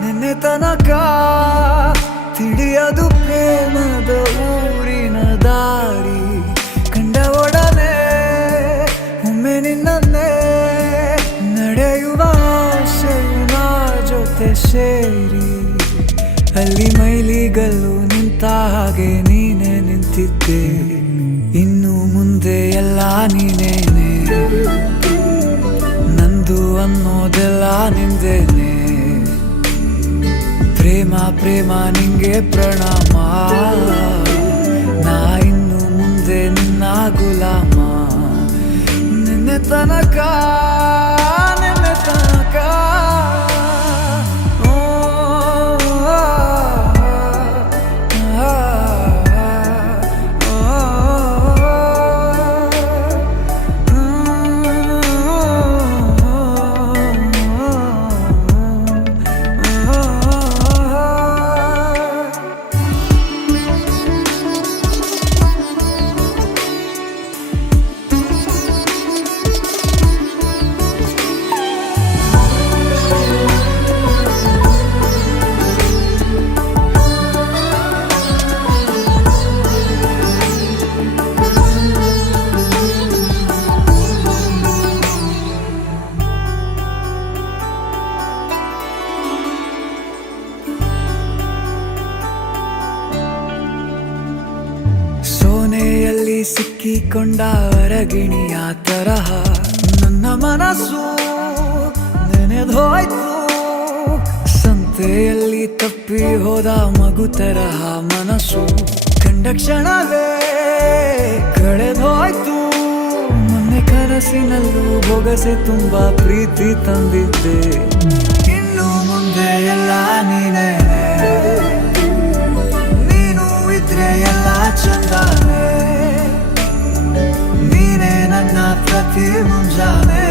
ನಿನ್ನೆ ತನಕ ತಿಳಿಯದು ಪ್ರೇಮದ ಊರಿನ ದಾರಿ. ಕಂಡ ಒಡನೆ ಒಮ್ಮೆ ನಿನ್ನೇ ನಡೆಯುವ ಆಸೆಯ ಜೊತೆ ಸೇರಿ, ಅಲ್ಲಿ ಮೈಲಿಗಲ್ಲು ನಿಂತ ಹಾಗೆ ನೀನೆ ನಿಂತಿದ್ದೆ. ಇನ್ನು ಮುಂದೆ ಎಲ್ಲ ನೀನೇನೆ, ನಂದು ಅನ್ನೋದೆಲ್ಲ ನಿಂದೇನೆ. ಪ್ರೇಮ ಪ್ರೇಮ ನಿಂಗೆ ಪ್ರಣಾಮ, ನಾ ಇನ್ನು ಮುಂದೆ ನಿನ್ನ ಗುಲಾಮ. ನಿನ್ನೆ ತನಕ ಸೋನೆಯಲ್ಲಿ ಸಿಕ್ಕಿಕೊಂಡ ಅರಗಿಣಿಯ ತರಹ ನನ್ನ ಮನಸ್ಸು ನೆನೆದೋಯ್ತು. ಸಂತೆಯಲ್ಲಿ ತಪ್ಪಿ ಹೋದ ಮಗು ತರಹ ಮನಸ್ಸು ಕಂಡ ಕ್ಷಣವೇ ಕಳೆದೋಯ್ತು. ಮೊನ್ನೆ ಕನಸಿನಲ್ಲೂ ಬೊಗಸೆ ತುಂಬಾ ಪ್ರೀತಿ ತಂದಿದ್ದೆ. ಇನ್ನು ಮುಂದೆ ಎಲ್ಲ ನೀನೇ, ನೀನು ಇದ್ರೆ ಎಲ್ಲ ಚಂದಾನೆ. ನೀನೇ ನನ್ನ ಪ್ರತಿ ಮುಂಜಾನೆ.